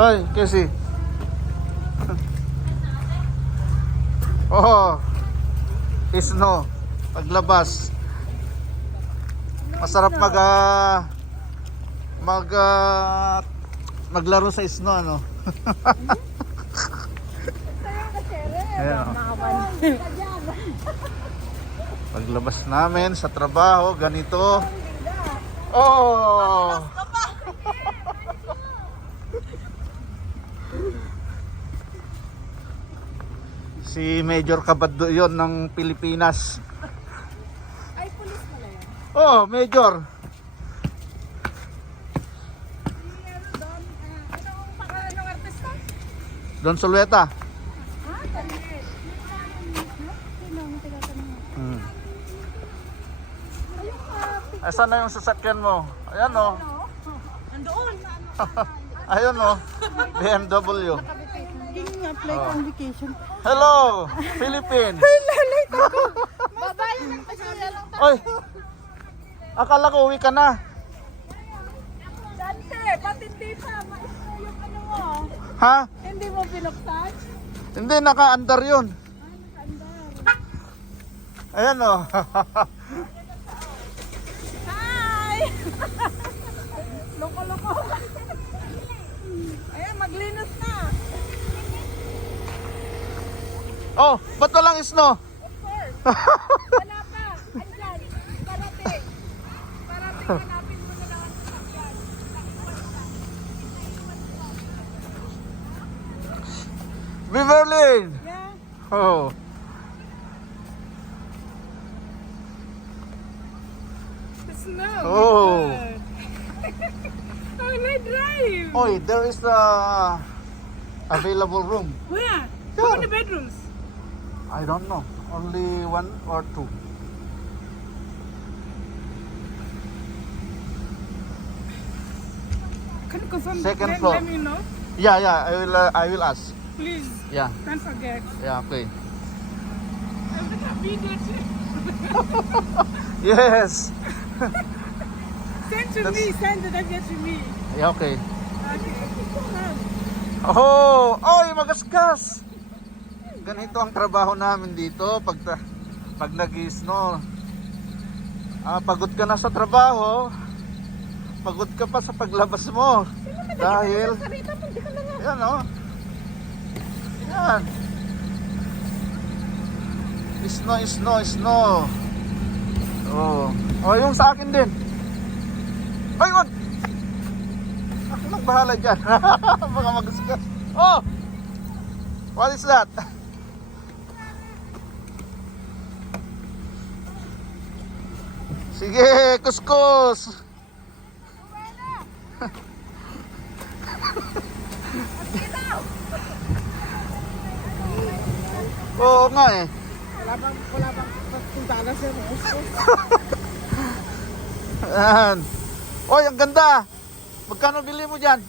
Hoy, Casey. Oh, snow. Paglabas. Masarap maglaro sa snow, ano? Ayan, oh. Paglabas namin sa trabaho, ganito. Oh! Si Major Cabado yon ng Pilipinas. Ay, pulis pala yan. Oh, Major. Ano ang pangalan ng artista? Don Solueta. Talit. Sino ang tigatanong? Hmm. Ayun, Asan na yung sasakyan mo? Ayan, oh. Andoon. Ayun, oh. BMW. Hindi apply kang vacation. Hello, Philippines. Babae ng pasaya lang tayo. Oy. Akala ko uwi ka na. Dante, ba't hindi pa? Maista yung ano mo. Ha? Hindi mo pinuksan? Hindi, naka-andar yun. Ay, nakaandar. Ayan, oh. Hi! Loko-loko. Ayan, maglinis na. Oh, ba't walang snow? Of course. Wala pa. Andyan. Parating. Parating, hanapin mo na lang ang sasakyan. Beverly. Yeah. Oh. The snow. Oh. How will I drive? Oy, there is a available room. Where? Yeah. How many bedrooms? I don't know. Only one or two. Can you confirm? Second floor. Let me know. Yeah, I will ask. Please. Yeah, Don't forget. yeah, okay. I'm gonna be there too. Yes. Send to That's- me. Send the get to me. Yeah, okay. Okay. Oh, oy, magasgas. Ganito ang trabaho namin dito pag nag-snow. Pagod ka na sa trabaho, pagod ka pa sa paglabas mo. Dahil, Sarita mo, di ka na nga. yan, oh. Yan. Snow. Oh, yung sa akin din. Ay, wag. Ako lang bahala dyan. Baka magasgas. Oh! What is that? Sige, kuskus. Oo nga eh. Wala bang puntahan siya mo. Ayan. Oy, ang ganda. Magkano bili mo dyan?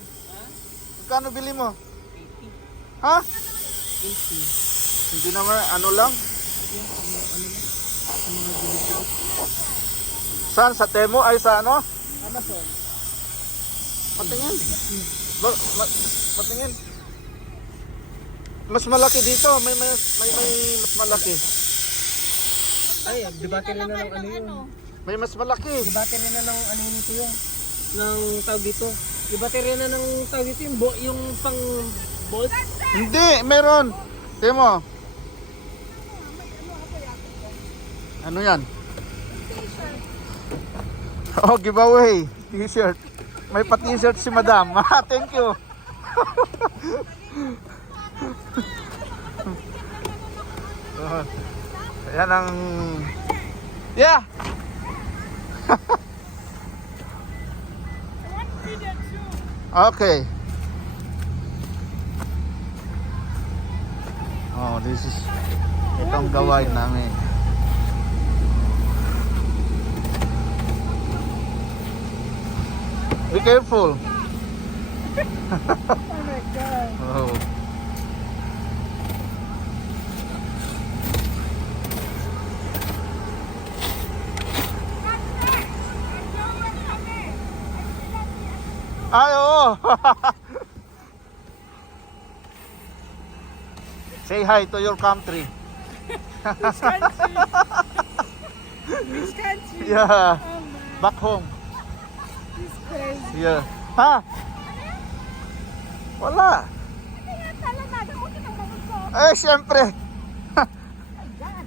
Magkano bili mo? 80. Ha? 80. Hindi naman, ano lang? Saan? Sa Temo? Ay, sa ano? Amazon. Patingin. Patingin. Mas malaki dito. May mas malaki. Ay, debate na ng ano yun. May mas malaki. Debate na ng ano yun ito yung ng tawag dito. Debate na ng tawag dito yung pang bolt. Hindi, meron. Temo. Ano yan? Oh, giveaway. T-shirt. May pa-t-shirt si madam. Thank you. Ayan ang... Yeah! Okay. Oh, this is... Itong gawain namin. Be careful. Oh my God. Oh. Ay, oo. Say hi to your country. Which country? Which country? Yeah. Oh my, Back home. this crazy. Yeah. Ha? Wala. Kaya talaga, dapat ang mamag ko. Eh, syempre. Ayan.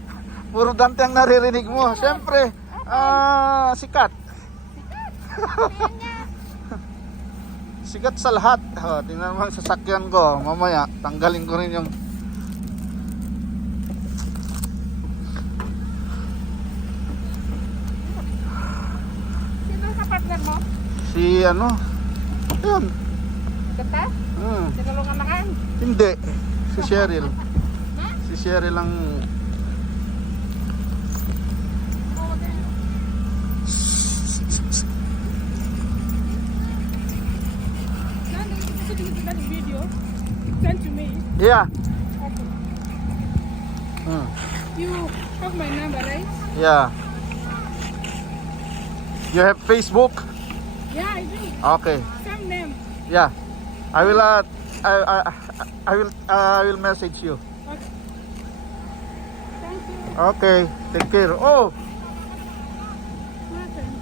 Puro Dante ang naririnig mo. Syempre. Sikat. Ayan nga. Sikat sa lahat. Oh, tingnan mo ang sasakyan ko. Mamaya, tanggalin ko rin yung... Sino sa partner mo? Si ano? Ayun. Gata? Tinulungan na kan? Hindi. Si Cheryl. Si Cheryl ang... That video sent to me. Yeah. Okay. You have my number, right? Yeah. You have Facebook? Yeah, I do. Okay. Some name. Yeah. I will I will message you. Okay. Thank you. Okay. Take care. Oh, Nothing.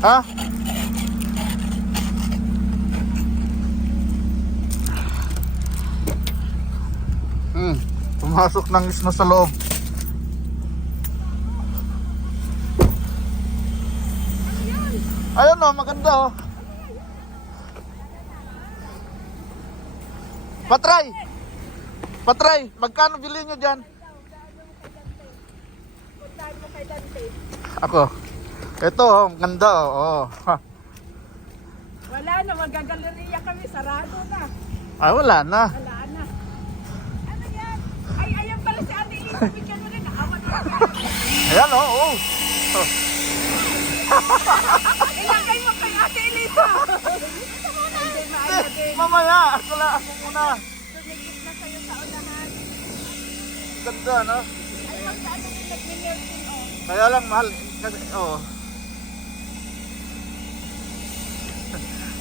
ha? Pumasok ng isno sa loob. Ayun oh, maganda oh. Patry! Patry! Magkano bilhin nyo dyan? Puntahan mo kay Dante. Ako. Ito oh, ganda oh. Oh. Ha. Wala na, magagaleriya kami. Sarado na. Ay, wala na. Wala na. Ano yan? Ay, ayan pala si Ate Elisa. Bigyan mo rin. Naawan na. Ayan oh. Oh. Oh. Ilagay mo kay Ate Elisa. Hindi maaya din. Mamaya, ako muna. Sumigit na kayo sa unahan. Ganda no? Ay, magkano yung nag-nursing oh. Kaya lang mahal kasi oh.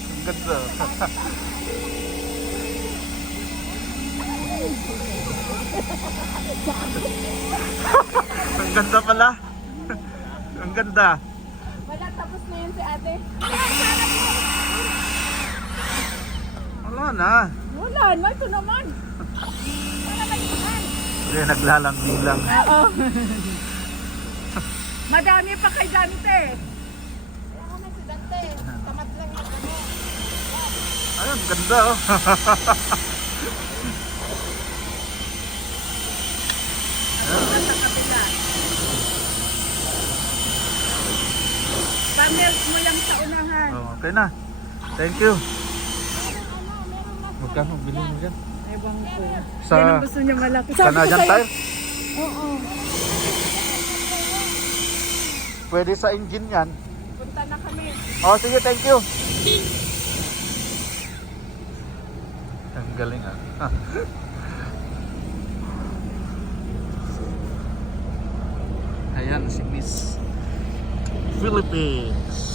Ang ganda. Ang ganda pala. Ang ganda. Wala, tapos na yun si ate. Wala na. Wala na, ito naman. Wala na yun. Hindi, naglalambing lang. Oo. Madami pa kay Dante. Kaya na si Dante. Tamat lang mag ano. Ayun, ganda oh. At sa kabila. Pamels mo lang sa unahan. Oh, okay na. Thank you. Magkano bilhin mo dyan? Ewan ko. Sa Yan ang gusto niya malaki. Sabi ko Canadian sa'yo- Tire? Oo. Pwede sa engine yan. Punta na kami. Oh, sige, thank you. Ang galing ah. Ayan si Miss Philippines.